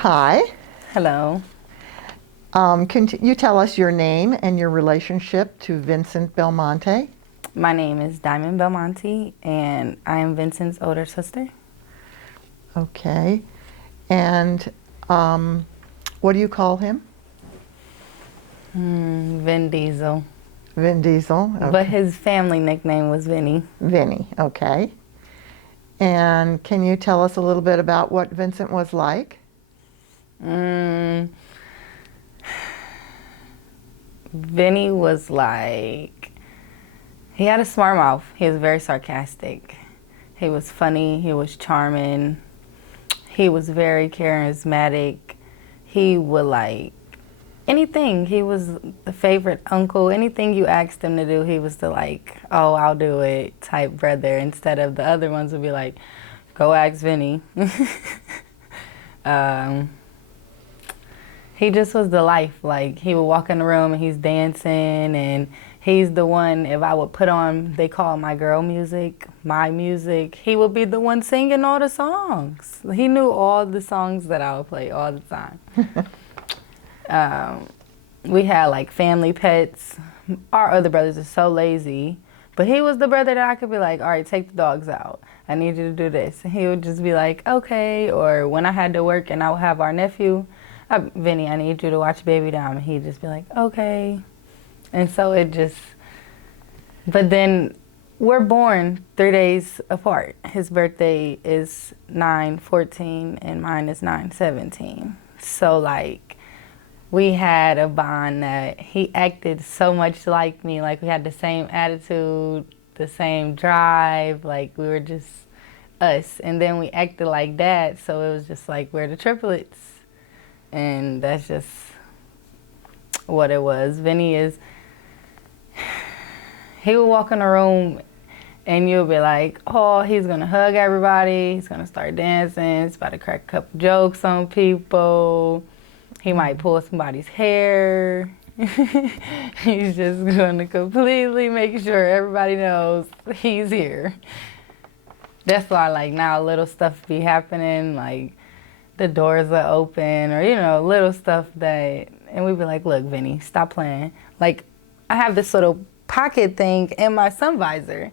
Hi. Hello. Can you tell us your name and your relationship to Vincent Belmonte? My name is Diamond Belmonte, and I am Vincent's older sister. Okay. And what do you call him? Vin Diesel. Vin Diesel. But Okay. his family nickname was Vinny. Vinny. Okay. And can you tell us a little bit about what Vincent was like? Mm, Vinny was like, he had a smart mouth. He was very sarcastic. He was funny. He was charming. He was very charismatic. He would like anything. He was the favorite uncle. Anything you asked him to do, he was the like, oh, I'll do it type brother. Instead of the other ones would be like, go ask Vinny. um, he just was the life. Like he would walk in the room and he's dancing, and he's the one. If I would put on, they call it my girl music, my music. He would be the one singing all the songs. He knew all the songs that I would play all the time. Um, we had like family pets. Our other brothers are so lazy, but he was the brother that I could be like, all right, take the dogs out. I need you to do this. And he would just be like, okay. Or when I had to work and I would have our nephew, Vinny, I need you to watch Baby Diamond. He'd just be like, okay. And so it just, but then we're born 3 days apart. His birthday is 9/14 and mine is 9/17. So like, we had a bond that he acted so much like me. Like we had the same attitude, the same drive. Like we were just us. And then we acted like that. So it was just like we're the triplets. And that's just what it was. Vinny is, he would walk in the room and you'll be like, oh, he's going to hug everybody. He's going to start dancing. He's about to crack a couple jokes on people. He might pull somebody's hair. He's just going to completely make sure everybody knows he's here. That's why, like, now little stuff be happening, like the doors are open or, little stuff that, and we be like, look, Vinny, stop playing. Like, I have this little pocket thing in my sun visor.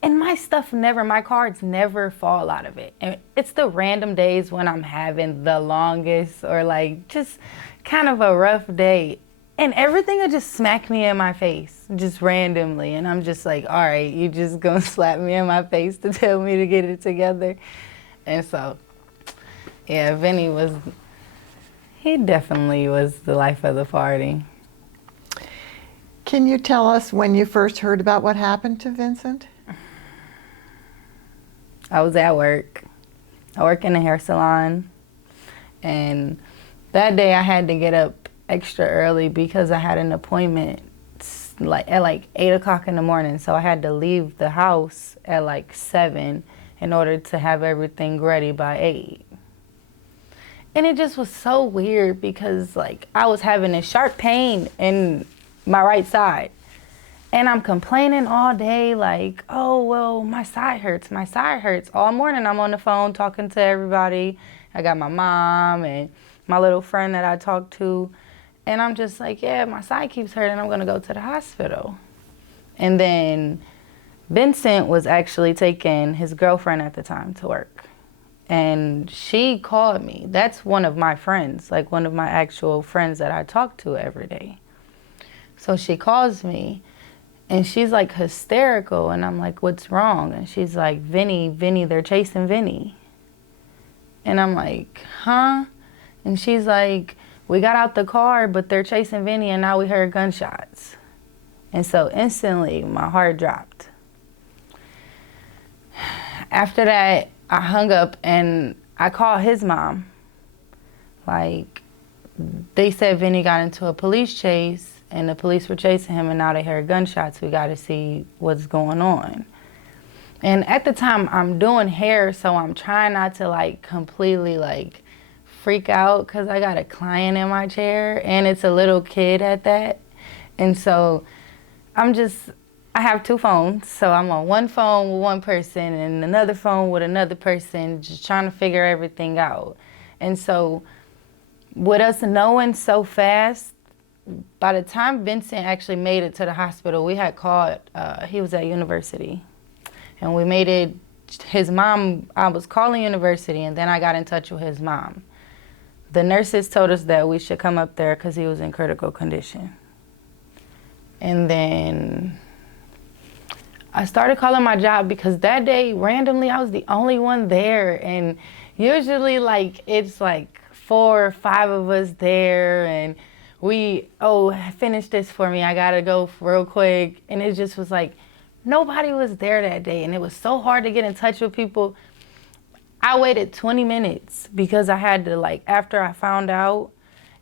And my cards never fall out of it. And it's the random days when I'm having the longest or like just kind of a rough day. And everything will just smack me in my face, just randomly. And I'm just like, all right, you just gonna slap me in my face to tell me to get it together. And so, yeah, he definitely was the life of the party. Can you tell us when you first heard about what happened to Vincent? I was at work. I work in a hair salon. And that day I had to get up extra early because I had an appointment at 8 o'clock in the morning. So I had to leave the house at 7 in order to have everything ready by 8. And it just was so weird because I was having a sharp pain in my right side. And I'm complaining all day oh, well, my side hurts. My side hurts. All morning I'm on the phone talking to everybody. I got my mom and my little friend that I talk to. And I'm just like, yeah, my side keeps hurting. I'm going to go to the hospital. And then Vincent was actually taking his girlfriend at the time to work. And she called me. That's one of my friends, one of my actual friends that I talk to every day. So she calls me. And she's hysterical, and I'm like, what's wrong? And she's like, Vinny, they're chasing Vinny. And I'm like, huh? And she's like, we got out the car, but they're chasing Vinny, and now we heard gunshots. And so instantly, my heart dropped. After that, I hung up, and I called his mom. They said Vinny got into a police chase, and the police were chasing him, and now they heard gunshots. We got to see what's going on. And at the time, I'm doing hair, so I'm trying not to completely freak out because I got a client in my chair, and it's a little kid at that. And so I have 2 phones, so I'm on one phone with one person and another phone with another person, just trying to figure everything out. And so with us knowing so fast, by the time Vincent actually made it to the hospital, we had called, he was at university. And we made it, his mom, I was calling university, and then I got in touch with his mom. The nurses told us that we should come up there because he was in critical condition. And then I started calling my job because that day, randomly, I was the only one there. And usually, like, it's like 4 or 5 of us there, and finish this for me, I gotta go real quick. And it just was like, nobody was there that day, and it was so hard to get in touch with people. I waited 20 minutes because I had to, like, after I found out,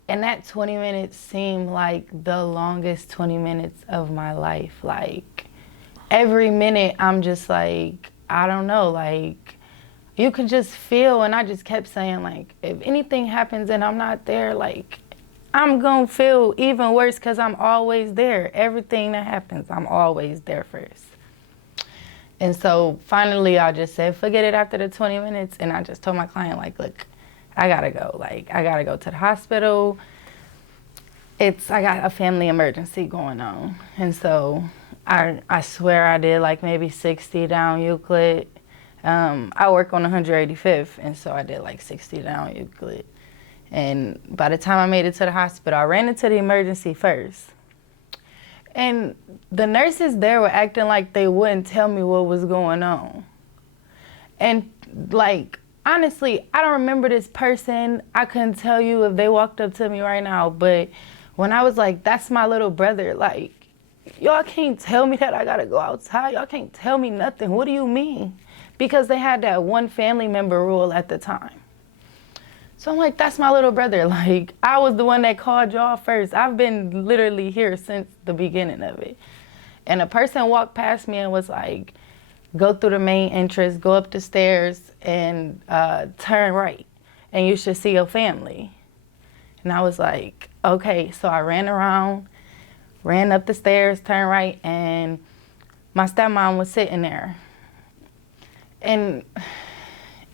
and that 20 minutes seemed like the longest 20 minutes of my life. Like, every minute I'm just like, I don't know, like, you could just feel, and I just kept saying, like, if anything happens and I'm not there, like, I'm gonna feel even worse because I'm always there. Everything that happens, I'm always there first. And so finally I just said, forget it after the 20 minutes. And I just told my client, like, look, I gotta go. Like, I gotta go to the hospital. I got a family emergency going on. And so I swear I did like maybe 60 down Euclid. I work on 185th, and so I did like 60 down Euclid. And by the time I made it to the hospital, I ran into the emergency first. And the nurses there were acting like they wouldn't tell me what was going on. And, like, honestly, I don't remember this person. I couldn't tell you if they walked up to me right now. But when I was like, that's my little brother, like, y'all can't tell me that I gotta go outside. Y'all can't tell me nothing. What do you mean? Because they had that one family member rule at the time. So I'm like, that's my little brother. Like, I was the one that called y'all first. I've been literally here since the beginning of it. And a person walked past me and was like, go through the main entrance, go up the stairs, and turn right. And you should see your family. And I was like, okay. So I ran around, ran up the stairs, turned right, and my stepmom was sitting there. And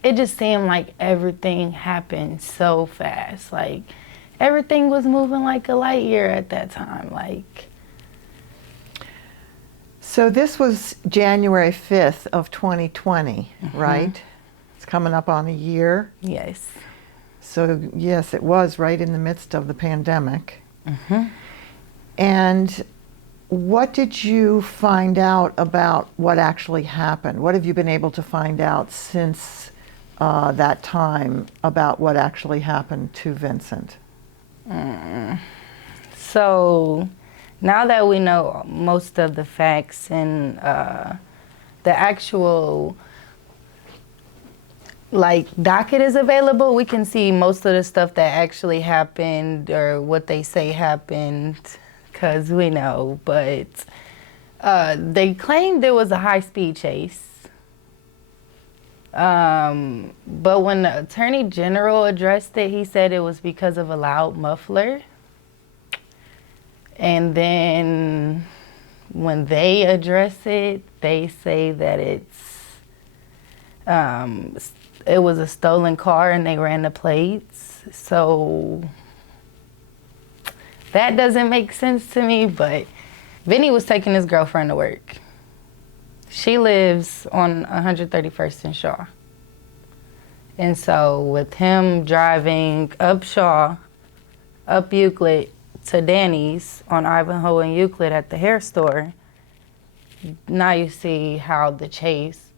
it just seemed like everything happened so fast. Like, everything was moving like a light year at that time. Like, So this was January 5th of 2020, right? It's coming up on a year. yes. So yes, it was right in the midst of the pandemic. And what did you find out about what actually happened? What have you been able to find out since that time about what actually happened to Vincent? So now that we know most of the facts and the actual, like, docket is available, we can see most of the stuff that actually happened or what they say happened, because we know. But they claimed there was a high-speed chase. But when the Attorney General addressed it, he said it was because of a loud muffler. And then when they address it, they say that it was a stolen car and they ran the plates. So that doesn't make sense to me, but Vinny was taking his girlfriend to work. She lives on 131st and Shaw. And so with him driving up Shaw, up Euclid to Danny's on Ivanhoe and Euclid at the hair store, now you see how the chase,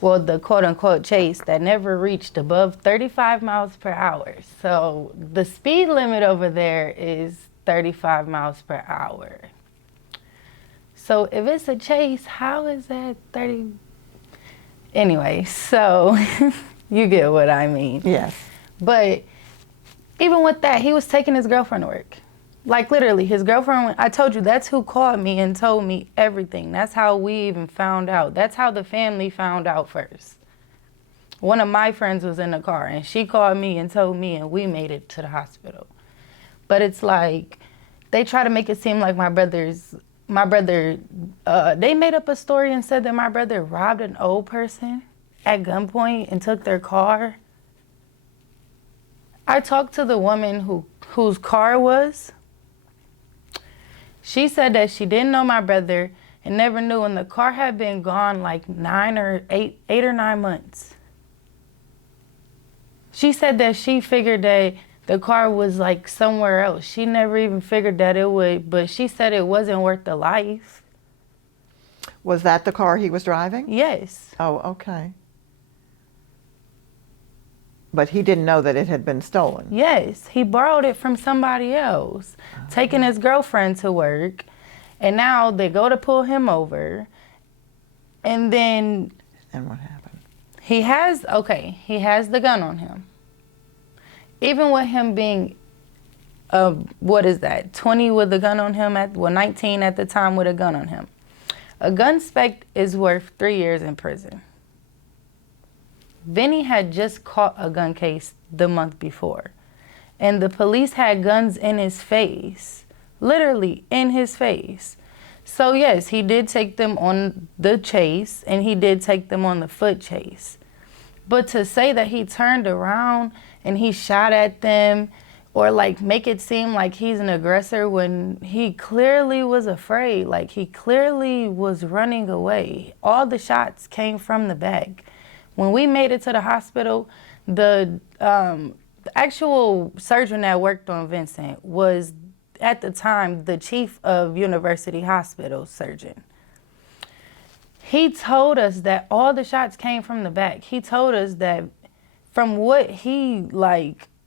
well, the quote-unquote chase that never reached above 35 miles per hour. So the speed limit over there is 35 miles per hour. So if it's a chase, how is that 30? Anyway, so you get what I mean. Yes. But even with that, he was taking his girlfriend to work. Like, literally, his girlfriend, I told you, that's who called me and told me everything. That's how we even found out. That's how the family found out first. One of my friends was in the car, and she called me and told me, and we made it to the hospital. But it's like, they try to make it seem like my brother, they made up a story and said that my brother robbed an old person at gunpoint and took their car. I talked to the woman whose car it was. She said that she didn't know my brother and never knew, and the car had been gone like 8 or 9 months. She said that she figured that the car was like somewhere else. She never even figured that it would, but she said it wasn't worth the life. Was that the car he was driving? Yes. Oh, okay. But he didn't know that it had been stolen? Yes, he borrowed it from somebody else, taking his girlfriend to work, and now they go to pull him over, and then... And what happened? He has the gun on him. Even with him being, 20 with a gun on him, 19 at the time with a gun on him. A gun spec is worth 3 years in prison. Vinny had just caught a gun case the month before, and the police had guns in his face, literally in his face. So yes, he did take them on the chase, and he did take them on the foot chase. But to say that he turned around and he shot at them, or like make it seem like he's an aggressor when he clearly was afraid, like he clearly was running away. All the shots came from the back. When we made it to the hospital, the actual surgeon that worked on Vincent was, at the time, the chief of University Hospital surgeon. He told us that all the shots came from the back. He told us that from what he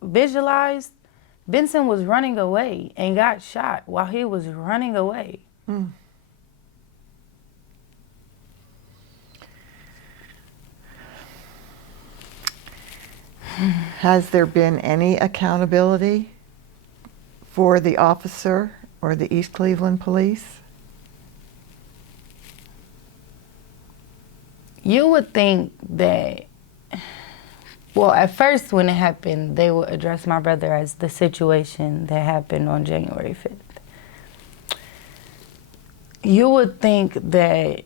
visualized, Vincent was running away and got shot while he was running away. Mm. Has there been any accountability for the officer or the East Cleveland Police? You would think that, well, at first when it happened, they would address my brother as the situation that happened on January 5th. You would think that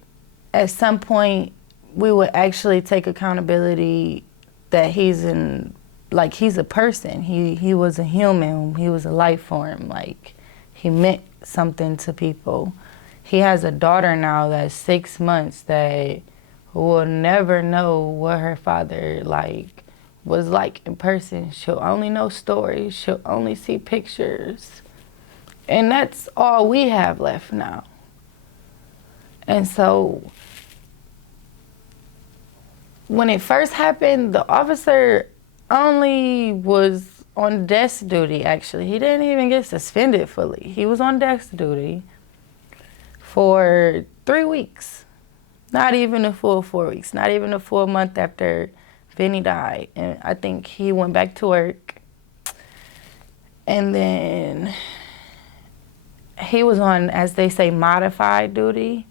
at some point we would actually take accountability that he's a person. He was a human. He was a life form. Like, he meant something to people. He has a daughter now that's 6 months that will never know what her father was like in person. She'll only know stories. She'll only see pictures. And that's all we have left now. And so when it first happened, the officer only was on desk duty, actually. He didn't even get suspended fully. He was on desk duty for 3 weeks. Not even a full 4 weeks, not even a full month after Vinny died. And I think he went back to work. And then he was on, as they say, modified duty.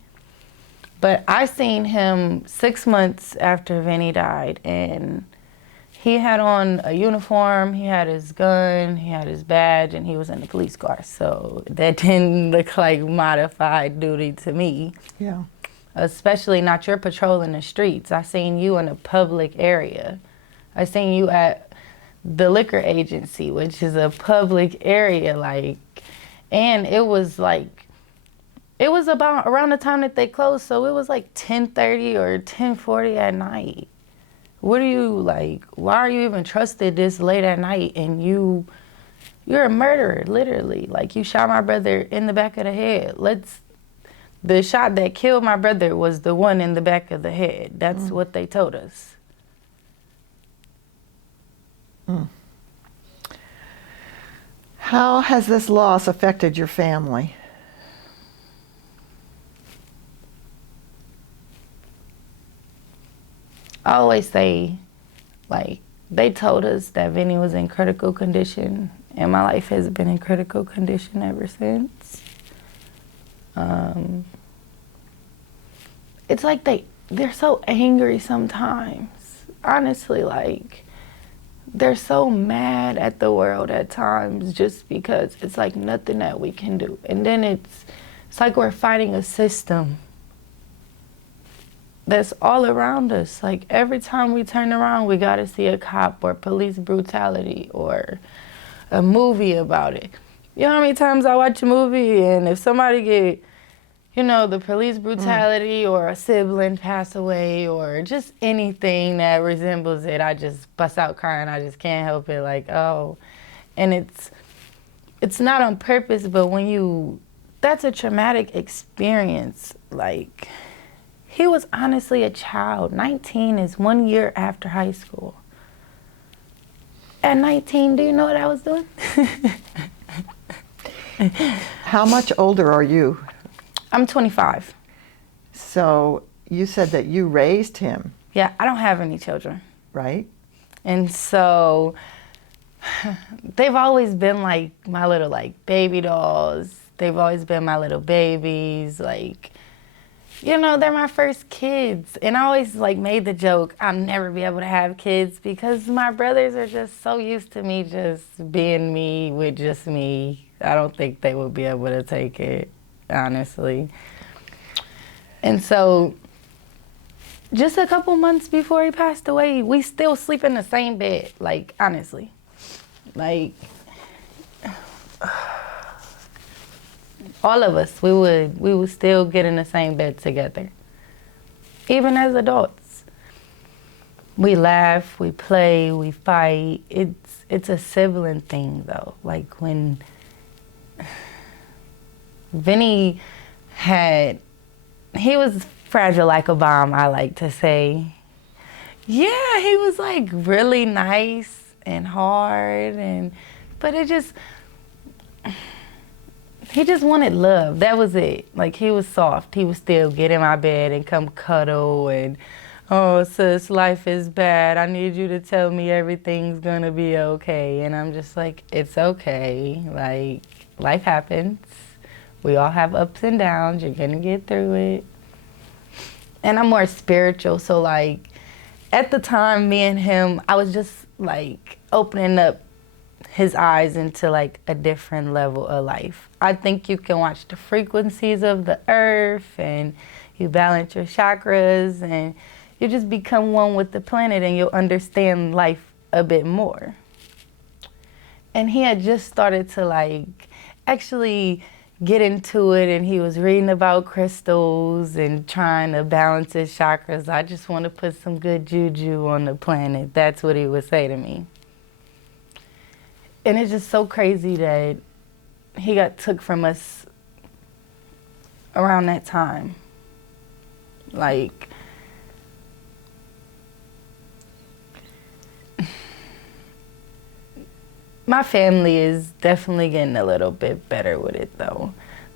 But I seen him 6 months after Vinny died, and he had on a uniform, he had his gun, he had his badge, and he was in the police car. So that didn't look like modified duty to me. Yeah. Especially not your patrolling the streets. I seen you in a public area. I seen you at the liquor agency, which is a public area, and it was about around the time that they closed, so it was like 10:30 or 10:40 at night. What are you why are you even trusted this late at night? And you're a murderer, literally. You shot my brother in the back of the head. The shot that killed my brother was the one in the back of the head. That's what they told us. Mm. How has this loss affected your family? I always say, they told us that Vinny was in critical condition, and my life has been in critical condition ever since. It's like they're so angry sometimes. Honestly, they're so mad at the world at times just because it's nothing that we can do. And then it's like we're fighting a system. that's all around us. Like every time we turn around, we got to see a cop or police brutality or a movie about it. You know how many times I watch a movie and if somebody get, you know, the police brutality or a sibling pass away or just anything that resembles it, I just bust out crying. I just can't help it. Like, oh, and it's not on purpose, but that's a traumatic experience. Like, he was honestly a child. 19 is 1 year after high school. At 19, do you know what I was doing? How much older are you? I'm 25. So you said that you raised him, Yeah, I don't have any children. right? And so they've always been like my little like baby dolls. They've always been my little babies. Like, you know, they're my first kids. And I always like made the joke, I'll never be able to have kids because my brothers are just so used to me just being me with just me. I don't think they would be able to take it, honestly. And so just a couple months before he passed away, we still sleep in the same bed, like, honestly. Like, all of us, we would still get in the same bed together. Even as adults. We laugh, we play, we fight. It's a sibling thing though. Like when Vinny he was fragile like a bomb, I like to say. Yeah, he was like really nice and hard but he just wanted love. That was it. Like, he was soft. He would still get in my bed and come cuddle and, oh, sis, life is bad. I need you to tell me everything's gonna be okay. And I'm just like, it's okay. Like, life happens. We all have ups and downs. You're gonna get through it. And I'm more spiritual, so like, at the time, me and him, I was just like opening up his eyes into like a different level of life. I think you can watch the frequencies of the earth and you balance your chakras and you just become one with the planet and you'll understand life a bit more. And he had just started to like actually get into it and he was reading about crystals and trying to balance his chakras. I just want to put some good juju on the planet. That's what he would say to me. And it's just so crazy that he got took from us around that time. Like, my family is definitely getting a little bit better with it though.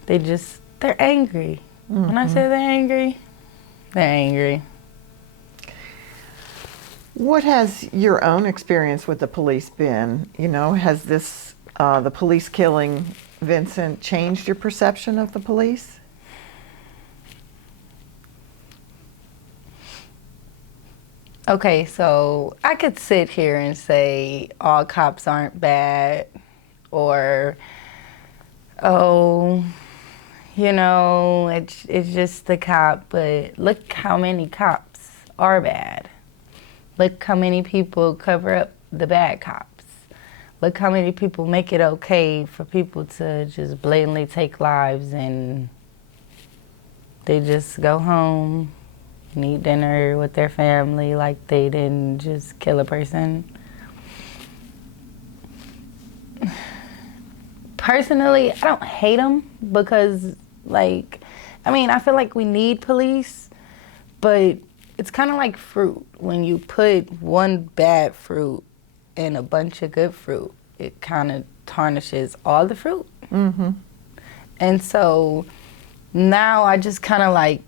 They're angry. Mm-hmm. When I say they're angry, they're angry. What has your own experience with the police been? You know, has the police killing Vincent changed your perception of the police? Okay, so I could sit here and say all cops aren't bad or, oh, you know, it's just the cop, but look how many cops are bad. Look how many people cover up the bad cops. Look how many people make it okay for people to just blatantly take lives and they just go home and eat dinner with their family like they didn't just kill a person. Personally, I don't hate them because, like, I mean, I feel like we need police, but it's kind of like fruit. When you put one bad fruit in a bunch of good fruit, it kind of tarnishes all the fruit. Mm-hmm. And so now I just kind of like,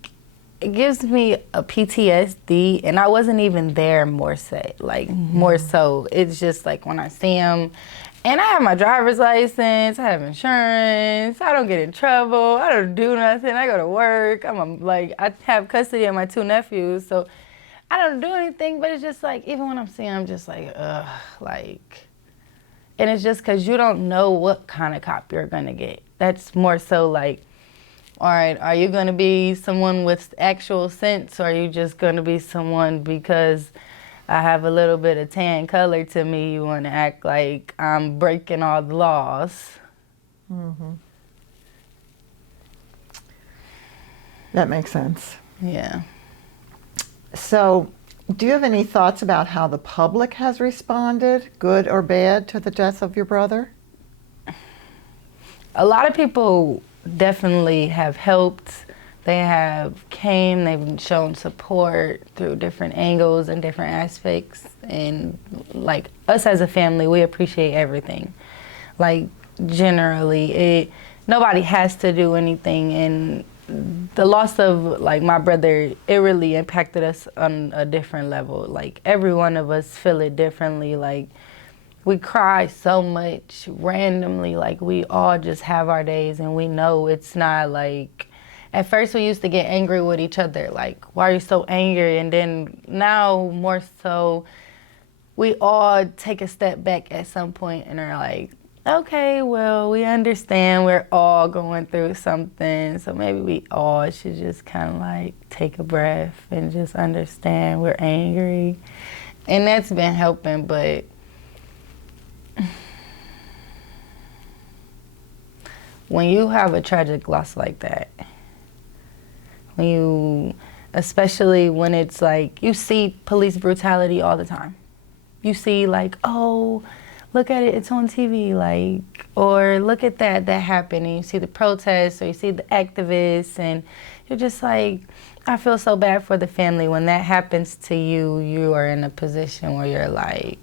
it gives me a PTSD, and I wasn't even there more so. It's just like when I see him, and I have my driver's license, I have insurance, I don't get in trouble, I don't do nothing, I go to work, I have custody of my 2 nephews, so I don't do anything, but it's just like, even when I'm seeing him, I'm just like, ugh, like, and it's just because you don't know what kind of cop you're gonna get. That's more so like, All right, are you going to be someone with actual sense, or are you just going to be someone because I have a little bit of tan color to me, you want to act like I'm breaking all the laws? Mm-hmm. That makes sense. Yeah. So, do you have any thoughts about how the public has responded, good or bad, to the death of your brother? A lot of people definitely have helped. They have came, they've shown support through different angles and different aspects. And like us as a family, we appreciate everything. Like generally, nobody has to do anything. And the loss of like my brother, it really impacted us on a different level. Like every one of us feel it differently. Like we cry so much randomly. Like we all just have our days, and we know it's not like, at first we used to get angry with each other. Like, why are you so angry? And then now more so, we all take a step back at some point and are like, okay, well, we understand we're all going through something, so maybe we all should just kind of like take a breath and just understand we're angry. And that's been helping, but when you have a tragic loss like that, especially when it's like, you see police brutality all the time. You see like, oh, look at it, it's on TV, like, or look at that happened, and you see the protests, or you see the activists, and you're just like, I feel so bad for the family. When that happens to you, you are in a position where you're like,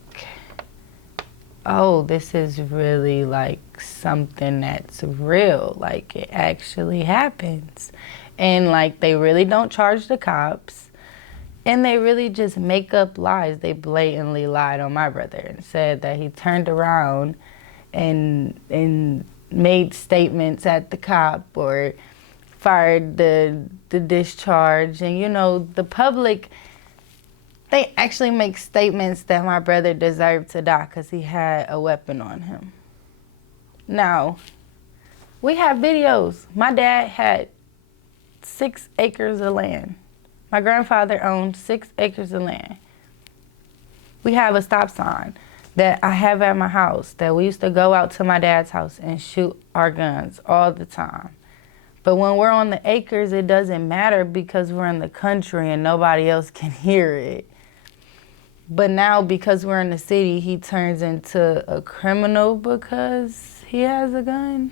oh, this is really like something that's real, like it actually happens. And like they really don't charge the cops, and they really just make up lies. They blatantly lied on my brother and said that he turned around and made statements at the cop or fired the discharge. And you know, the public, they actually make statements that my brother deserved to die because he had a weapon on him. Now, we have videos. My dad had 6 acres of land. My grandfather owned 6 acres of land. We have a stop sign that I have at my house that we used to go out to my dad's house and shoot our guns all the time. But when we're on the acres, it doesn't matter because we're in the country and nobody else can hear it. But now, because we're in the city, he turns into a criminal because he has a gun.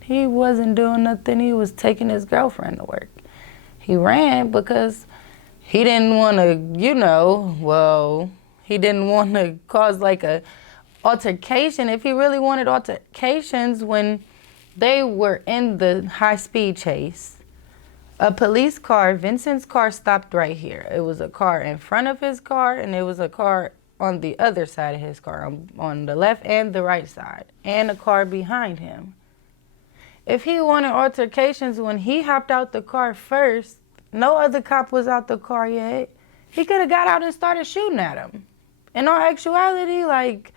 He wasn't doing nothing. He was taking his girlfriend to work. He ran because he didn't want to, he didn't want to cause like a altercation. If he really wanted altercations, when they were in the high-speed chase, a police car, Vincent's car, stopped right here. It was a car in front of his car, and it was a car on the other side of his car, on the left and the right side, and a car behind him. If he wanted altercations, when he hopped out the car first, no other cop was out the car yet, he could have got out and started shooting at him. In all actuality, like,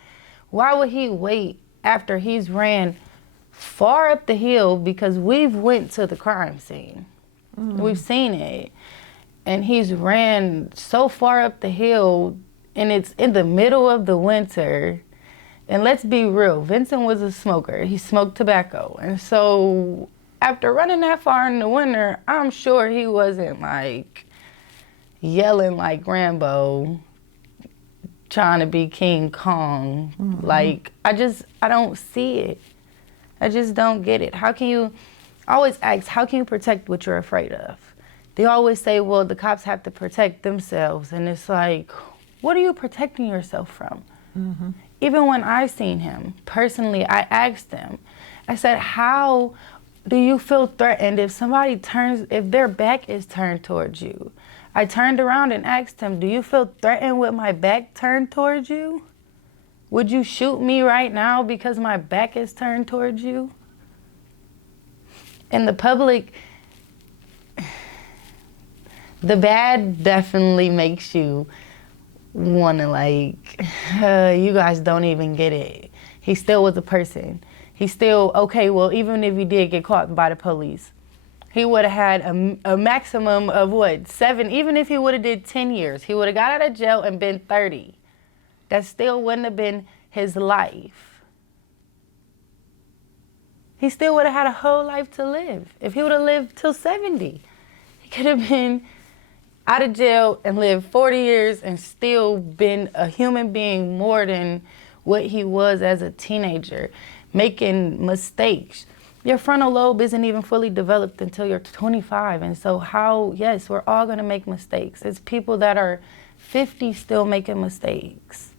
why would he wait after he's ran far up the hill? Because we've went to the crime scene. We've seen it. And he's ran so far up the hill, and it's in the middle of the winter. And let's be real, Vincent was a smoker. He smoked tobacco. And so after running that far in the winter, I'm sure he wasn't like yelling like Rambo, trying to be King Kong. Like, I don't see it. I just don't get it. How can you, I always ask, how can you protect what you're afraid of? They always say, well, the cops have to protect themselves. And it's like, what are you protecting yourself from? Even when I seen him, personally, I asked him, I said, how do you feel threatened if somebody if their back is turned towards you? I turned around and asked him, do you feel threatened with my back turned towards you? Would you shoot me right now because my back is turned towards you? And the public, the bad definitely makes you want to like, you guys don't even get it. He still was a person. He's still, okay, well, even if he did get caught by the police, he would have had a maximum of what, 7, even if he would have did 10 years, he would have got out of jail and been 30. That still wouldn't have been his life. He still would have had a whole life to live. If he would have lived till 70, he could have been out of jail and lived 40 years and still been a human being more than what he was as a teenager, making mistakes. Your frontal lobe isn't even fully developed until you're 25. And so yes, we're all gonna make mistakes. It's people that are 50 still making mistakes.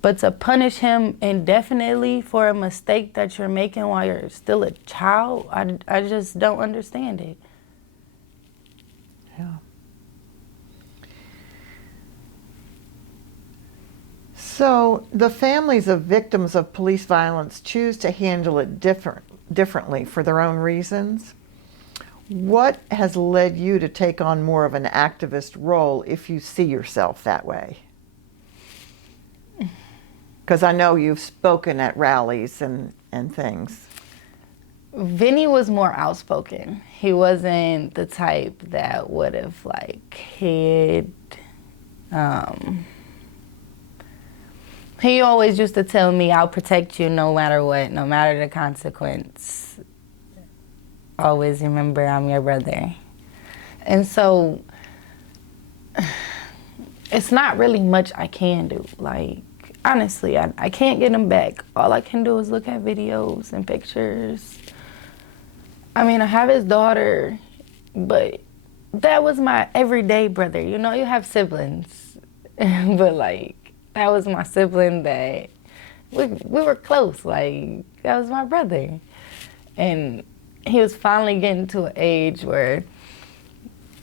But to punish him indefinitely for a mistake that you're making while you're still a child, I just don't understand it. Yeah. So the families of victims of police violence choose to handle it differently for their own reasons. What has led you to take on more of an activist role if you see yourself that way? Because I know you've spoken at rallies and things. Vinny was more outspoken. He wasn't the type that would have hid. He always used to tell me, I'll protect you no matter what, no matter the consequence. Always remember I'm your brother. And so it's not really much I can do. Honestly, I can't get him back. All I can do is look at videos and pictures. I mean, I have his daughter, but that was my everyday brother. You know, you have siblings, but that was my sibling that we were close. That was my brother. And he was finally getting to an age where,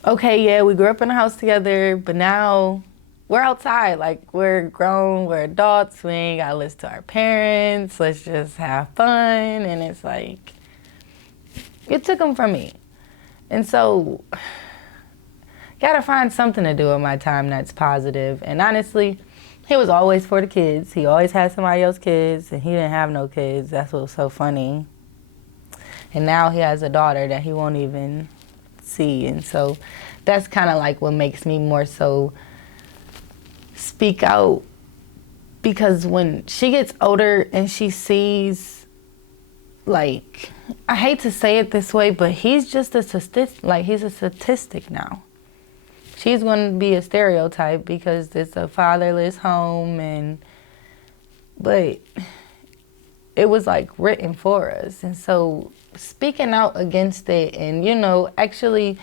okay, yeah, we grew up in a house together, but now we're outside. We're grown, we're adults, we ain't gotta listen to our parents, let's just have fun. And it's it took him from me. And so, gotta find something to do with my time that's positive. And honestly, he was always for the kids. He always had somebody else's kids, and he didn't have no kids. That's what was so funny. And now he has a daughter that he won't even see. And so that's kind of what makes me more so speak out. Because when she gets older and she sees, I hate to say it this way, but he's just a statistic. He's a statistic now. She's going to be a stereotype because it's a fatherless home, but it was written for us. And so speaking out against it and, actually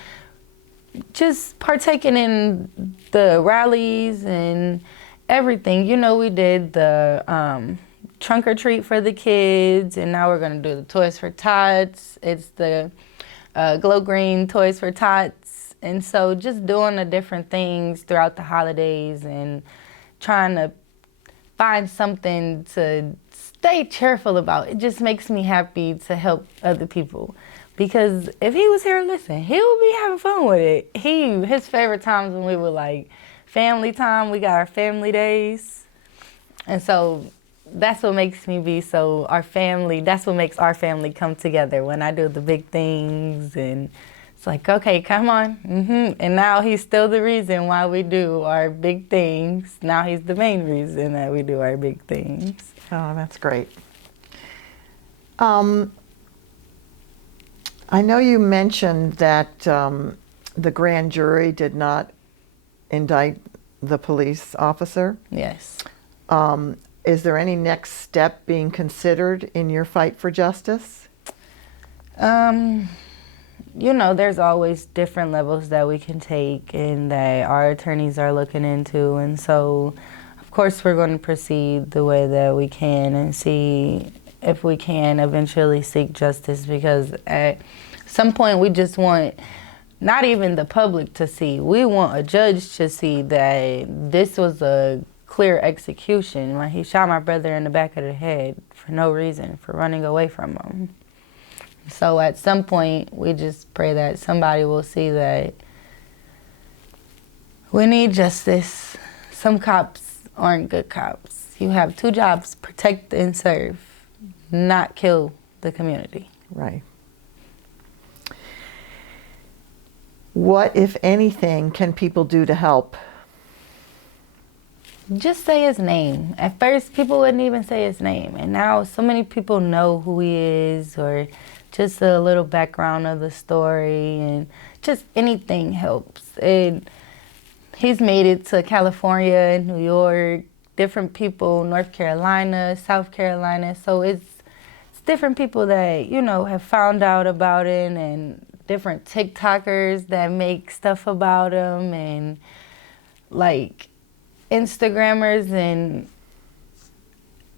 just partaking in the rallies and everything. We did the trunk or treat for the kids, and now we're going to do the Toys for Tots. It's the Glow Green Toys for Tots. And so just doing the different things throughout the holidays and trying to find something to stay cheerful about. It just makes me happy to help other people. Because if he was here, listen, he would be having fun with it. His favorite times when we were family time, we got our family days. And so that's what makes me be so our family, that's what makes our family come together when I do the big things. And it's okay, come on. And now he's still the reason why we do our big things. Now he's the main reason that we do our big things. Oh, that's great. I know you mentioned that the grand jury did not indict the police officer. Yes. Is there any next step being considered in your fight for justice? There's always different levels that we can take and that our attorneys are looking into. And so, of course, we're going to proceed the way that we can and see if we can eventually seek justice, because at some point we just want not even the public to see. We want a judge to see that this was a clear execution when he shot my brother in the back of the head for no reason, for running away from him. So at some point, we just pray that somebody will see that we need justice. Some cops aren't good cops. You have 2 jobs, protect and serve, not kill the community. Right. What, if anything, can people do to help? Just say his name. At first, people wouldn't even say his name. And now so many people know who he is, or just a little background of the story, and just anything helps. And he's made it to California, New York, different people, North Carolina, South Carolina. So it's different people that, you know, have found out about him, and different TikTokers that make stuff about him, and like Instagrammers. And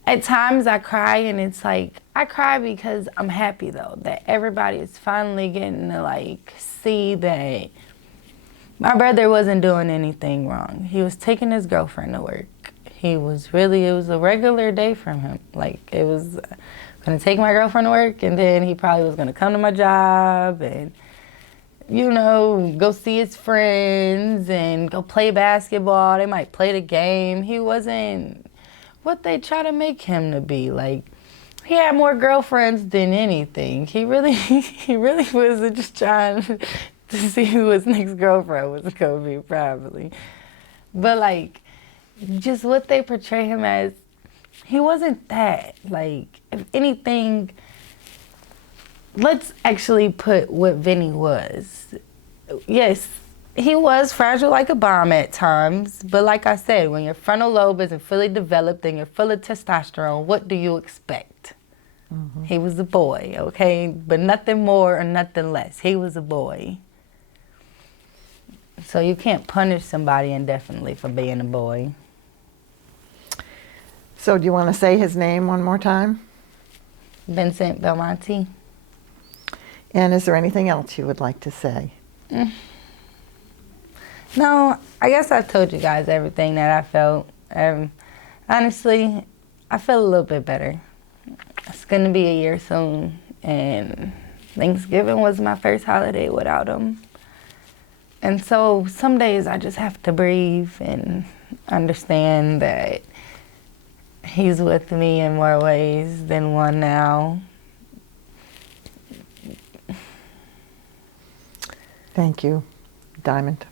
at times I cry, and it's like, I cry because I'm happy though that everybody is finally getting to like see that my brother wasn't doing anything wrong. He was taking his girlfriend to work. It was a regular day for him. Like, it was gonna take my girlfriend to work, and then he probably was gonna come to my job and, you know, go see his friends and go play basketball. They might play the game. He wasn't what they try to make him to be. Like, he had more girlfriends than anything. He really was just trying to see who his next girlfriend was gonna be, probably. But like, just what they portray him as, he wasn't that. Like, if anything, let's actually put what Vinny was. Yes, he was fragile like a bomb at times, but like I said, when your frontal lobe isn't fully developed and you're full of testosterone, what do you expect? Mm-hmm. He was a boy, okay? But nothing more or nothing less. He was a boy. So you can't punish somebody indefinitely for being a boy. So do you want to say his name one more time? Vincent Belmonte. And is there anything else you would like to say? No, I guess I told you guys everything that I felt. Honestly, I feel a little bit better. It's going to be a year soon, and Thanksgiving was my first holiday without him. And so some days I just have to breathe and understand that he's with me in more ways than one now. Thank you, Diamond.